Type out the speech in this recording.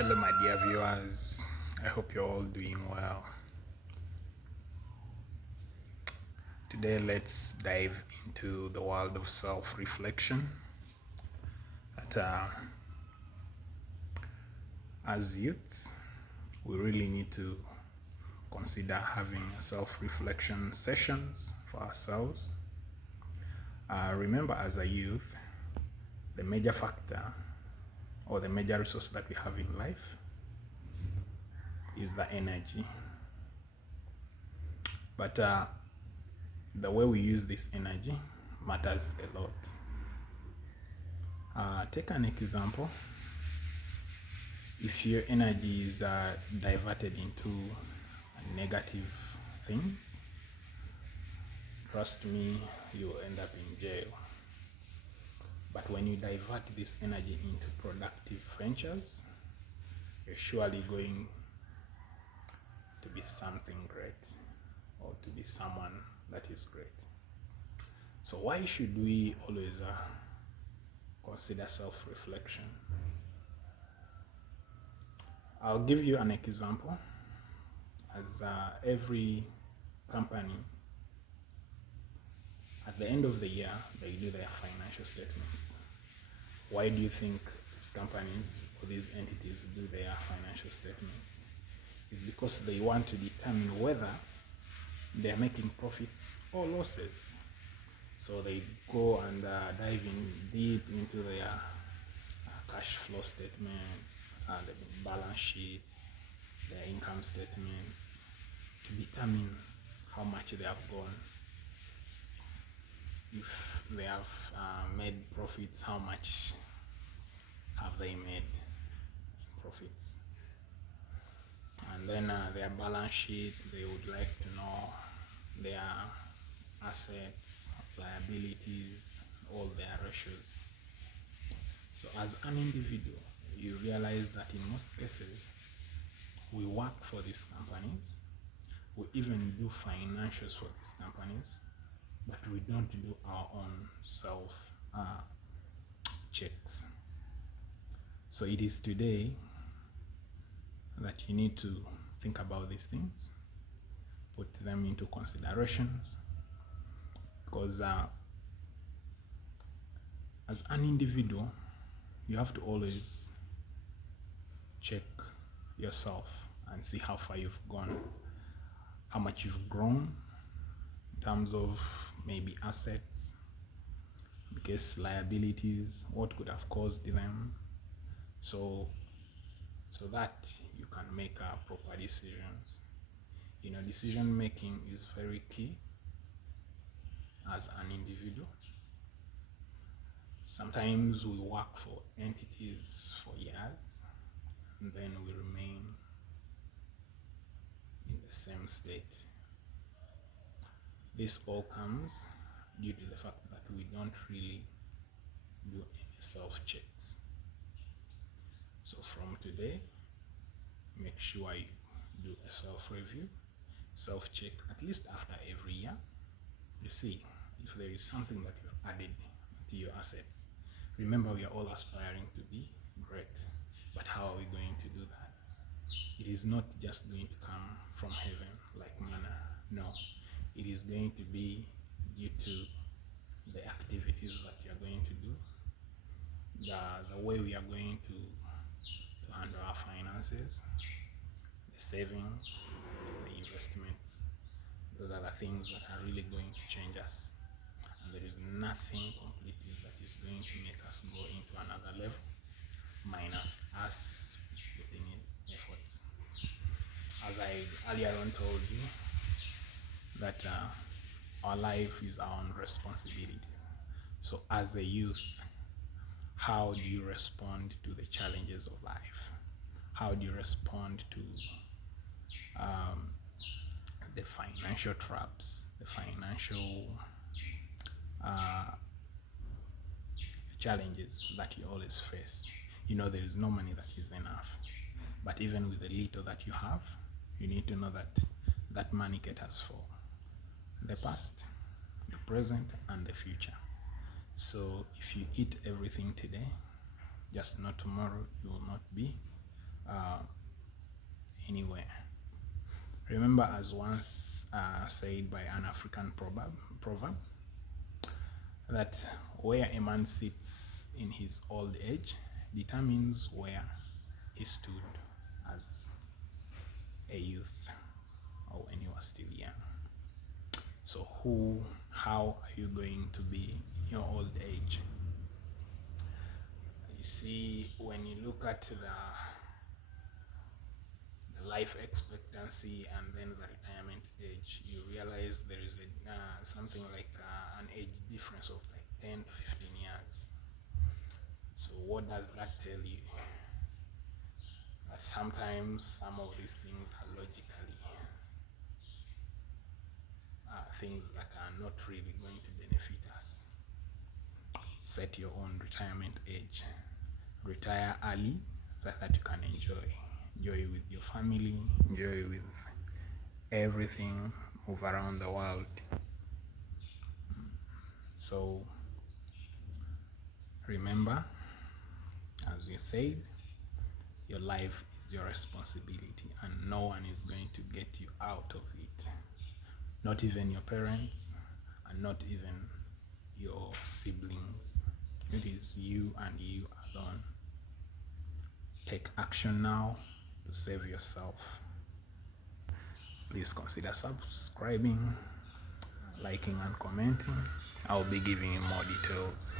Hello, my dear viewers. I hope you're all doing well. Today, let's dive into the world of self reflection. That as youths, we really need to consider having self reflection sessions for ourselves. Remember, as a youth, the major factor or the major resource that we have in life is the energy. But the way we use this energy matters a lot. Take an example. If your energy is diverted into negative things, trust me, you'll end up in jail. But when you divert this energy into productive ventures, you're surely going to be something great or to be someone that is great. So why should we always consider self-reflection? I'll give you an example. As every company, at the end of the year, they do their financial statements. Why do you think these companies or these entities do their financial statements? It's because they want to determine whether they're making profits or losses. So they go and dive in deep into their cash flow statements, the balance sheet, their income statements, to determine how much they have gone. If they have made profits, how much have they made in profits? And then their balance sheet, they would like to know their assets, liabilities, all their ratios. So as an individual, you realize that in most cases, we work for these companies, we even do financials for these companies, but we don't do our own self checks. So it is today that you need to think about these things, put them into considerations, because as an individual, you have to always check yourself and see how far you've gone, how much you've grown in terms of maybe assets, because liabilities, what could have caused them, so that you can make proper decisions. Decision making is very key as an individual. Sometimes we work for entities for years and then we remain in the same state. This all comes due to the fact that we don't really do any self-checks. So from today, make sure you do a self-review, self-check at least after every year. You see if there is something that you've added to your assets. Remember, we are all aspiring to be great, but how are we going to do that? It is not just going to come from heaven like manna. No, it is going to be due to the activities that you are going to do, the way we are going to handle our finances, the savings, the investments. Those are the things that are really going to change us. And there is nothing completely that is going to make us go into another level minus us putting in efforts. As I earlier on told you, that our life is our own responsibility. So as a youth, how do you respond to the challenges of life? How do you respond to the financial traps, the financial challenges that you always face? There is no money that is enough. But even with the little that you have, you need to know that that money caters for the past, the present, and the future. So if you eat everything today, just know tomorrow you will not be uh, anywhere. Remember, as once said by an African proverb, that where a man sits in his old age determines where he stood as a youth or when you are still young. So how are you going to be in your old age? You see, when you look at the life expectancy and then the retirement age, you realize there is something like an age difference of like 10 to 15 years. So what does that tell you? That sometimes some of these things are logically things that are not really going to benefit us. Set your own retirement age. Retire early so that you can enjoy with your family, enjoy with everything, move around the world. So remember, as you said, your life is your responsibility and no one is going to get you out of it. Not even your parents and not even your siblings. It is you and you alone. Take action now to save yourself. Please consider subscribing, liking and commenting. I'll be giving you more details.